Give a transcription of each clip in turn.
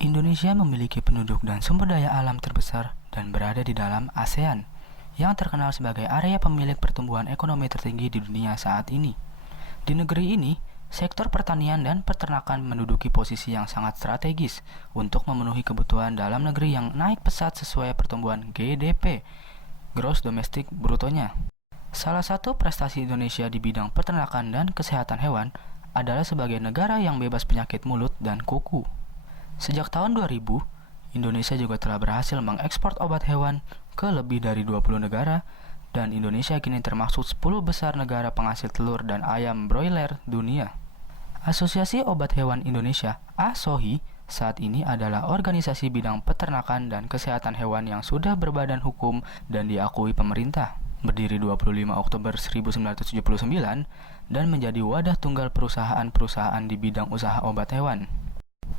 Indonesia memiliki penduduk dan sumber daya alam terbesar dan berada di dalam ASEAN, yang terkenal sebagai area pemilik pertumbuhan ekonomi tertinggi di dunia saat ini. Di negeri ini, sektor pertanian dan peternakan menduduki posisi yang sangat strategis untuk memenuhi kebutuhan dalam negeri yang naik pesat sesuai pertumbuhan GDP, Gross Domestic Brutonya. Salah satu prestasi Indonesia di bidang peternakan dan kesehatan hewan adalah sebagai negara yang bebas penyakit mulut dan kuku. Sejak tahun 2000, Indonesia juga telah berhasil mengekspor obat hewan ke lebih dari 20 negara, dan Indonesia kini termasuk 10 besar negara penghasil telur dan ayam broiler dunia. Asosiasi Obat Hewan Indonesia, ASOHI, saat ini adalah organisasi bidang peternakan dan kesehatan hewan yang sudah berbadan hukum dan diakui pemerintah. Berdiri 25 Oktober 1979 dan menjadi wadah tunggal perusahaan-perusahaan di bidang usaha obat hewan.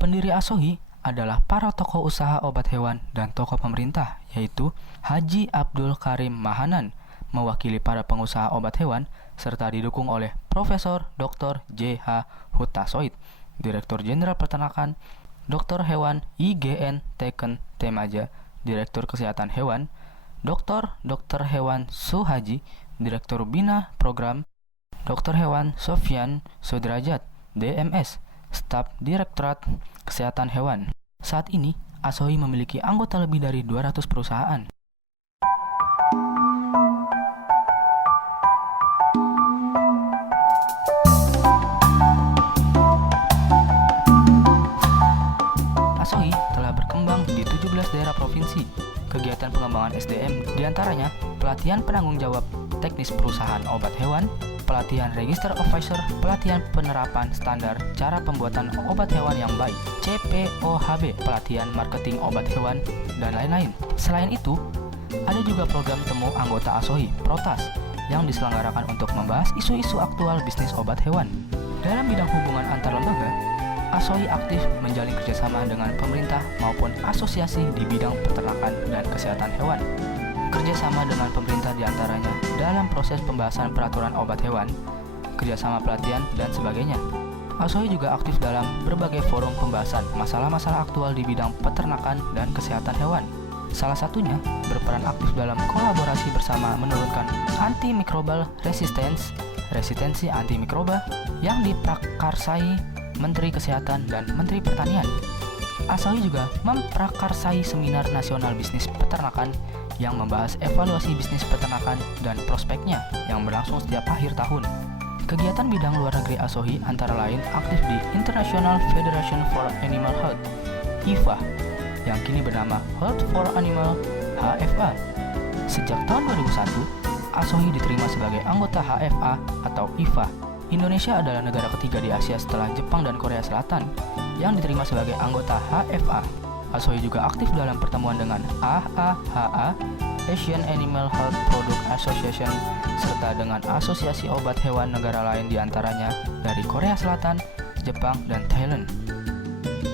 Pendiri ASOHI adalah para tokoh usaha obat hewan dan tokoh pemerintah, yaitu Haji Abdul Karim Mahanan, mewakili para pengusaha obat hewan, serta didukung oleh Profesor Dr. J.H. Hutasoid, Direktur Jenderal Peternakan, Dr. Hewan IGN Teken Temaja, Direktur Kesehatan Hewan, Dr. Hewan Suhaji, Direktur Bina Program, Dr. Hewan Sofyan Sudrajat, DMS, Staf Direktorat Kesehatan Hewan. Saat ini, ASOHI memiliki anggota lebih dari 200 perusahaan. ASOHI telah berkembang di 17 daerah provinsi. Kegiatan pengembangan SDM diantaranya pelatihan penanggung jawab teknis perusahaan obat hewan, pelatihan Register Officer, pelatihan penerapan standar cara pembuatan obat hewan yang baik, CPOHB, pelatihan marketing obat hewan, dan lain-lain. Selain itu, ada juga program temu anggota ASOHI, PROTAS, yang diselenggarakan untuk membahas isu-isu aktual bisnis obat hewan. Dalam bidang hubungan antar lembaga, ASOHI aktif menjalin kerjasama dengan pemerintah maupun asosiasi di bidang peternakan dan kesehatan hewan. Kerjasama dengan pemerintah diantaranya dalam proses pembahasan peraturan obat hewan, kerjasama pelatihan, dan sebagainya. ASOHI juga aktif dalam berbagai forum pembahasan masalah-masalah aktual di bidang peternakan dan kesehatan hewan. Salah satunya berperan aktif dalam kolaborasi bersama menurunkan antimicrobial resistance, resistensi antimikroba yang diprakarsai Menteri Kesehatan dan Menteri Pertanian. ASOHI juga memprakarsai Seminar Nasional Bisnis Peternakan yang membahas evaluasi bisnis peternakan dan prospeknya yang berlangsung setiap akhir tahun. Kegiatan bidang luar negeri ASOHI antara lain aktif di International Federation for Animal Health, IFA, yang kini bernama Health for Animal, HFA. Sejak tahun 2001, ASOHI diterima sebagai anggota HFA atau IFA. Indonesia adalah negara ketiga di Asia setelah Jepang dan Korea Selatan yang diterima sebagai anggota HFA. ASOHI juga aktif dalam pertemuan dengan AAHA, Asian Animal Health Product Association, serta dengan asosiasi obat hewan negara lain diantaranya dari Korea Selatan, Jepang, dan Thailand.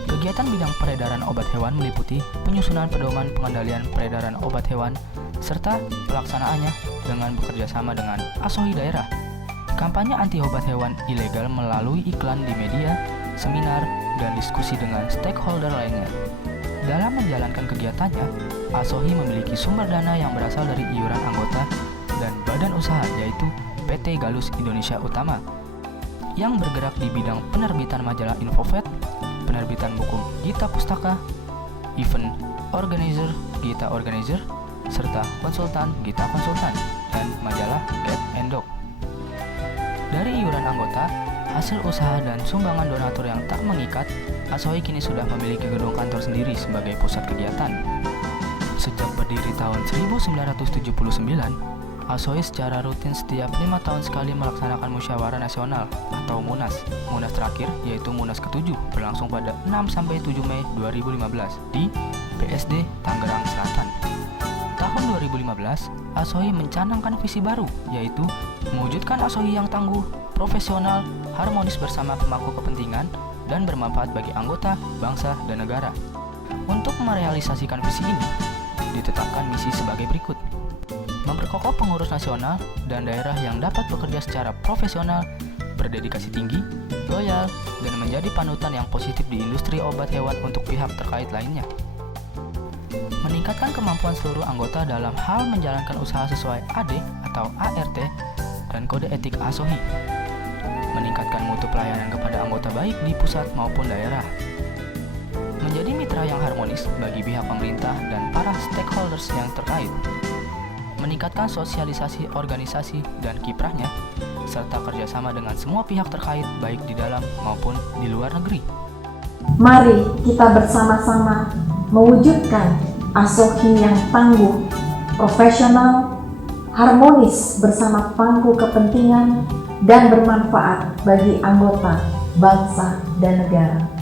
Kegiatan bidang peredaran obat hewan meliputi penyusunan pedoman pengendalian peredaran obat hewan, serta pelaksanaannya dengan bekerja sama dengan ASOHI daerah. Kampanye anti obat hewan ilegal melalui iklan di media, seminar, dan diskusi dengan stakeholder lainnya. Dalam menjalankan kegiatannya, ASOHI memiliki sumber dana yang berasal dari iuran anggota dan badan usaha, yaitu PT Galus Indonesia Utama, yang bergerak di bidang penerbitan majalah Infofed, penerbitan buku Gita Pustaka, event organizer Gita Organizer, serta konsultan Gita Konsultan, dan majalah Get and Dog. Dari iuran anggota, hasil usaha dan sumbangan donatur yang tak mengikat, ASOHI kini sudah memiliki gedung kantor sendiri sebagai pusat kegiatan. Sejak berdiri tahun 1979, ASOHI secara rutin setiap 5 tahun sekali melaksanakan musyawarah nasional atau MUNAS. MUNAS terakhir yaitu MUNAS ke-7 berlangsung pada 6-7 Mei 2015 di BSD Tangerang Selatan. Tahun 2015, ASOHI mencanangkan visi baru, yaitu mewujudkan ASOHI yang tangguh, profesional, harmonis bersama pemangku kepentingan, dan bermanfaat bagi anggota, bangsa, dan negara. Untuk merealisasikan visi ini, ditetapkan misi sebagai berikut: memperkokoh pengurus nasional dan daerah yang dapat bekerja secara profesional berdedikasi tinggi, loyal, dan menjadi panutan yang positif di industri obat hewan untuk pihak terkait lainnya. Meningkatkan kemampuan seluruh anggota dalam hal menjalankan usaha sesuai AD atau ART dan kode etik ASOHI. Meningkatkan mutu pelayanan kepada anggota baik di pusat maupun daerah. Menjadi mitra yang harmonis bagi pihak pemerintah dan para stakeholders yang terkait. Meningkatkan sosialisasi organisasi dan kiprahnya, serta kerjasama dengan semua pihak terkait baik di dalam maupun di luar negeri. Mari kita bersama-sama mewujudkan ASOHI yang tangguh, profesional, harmonis bersama pangku kepentingan dan bermanfaat bagi anggota, bangsa, dan negara.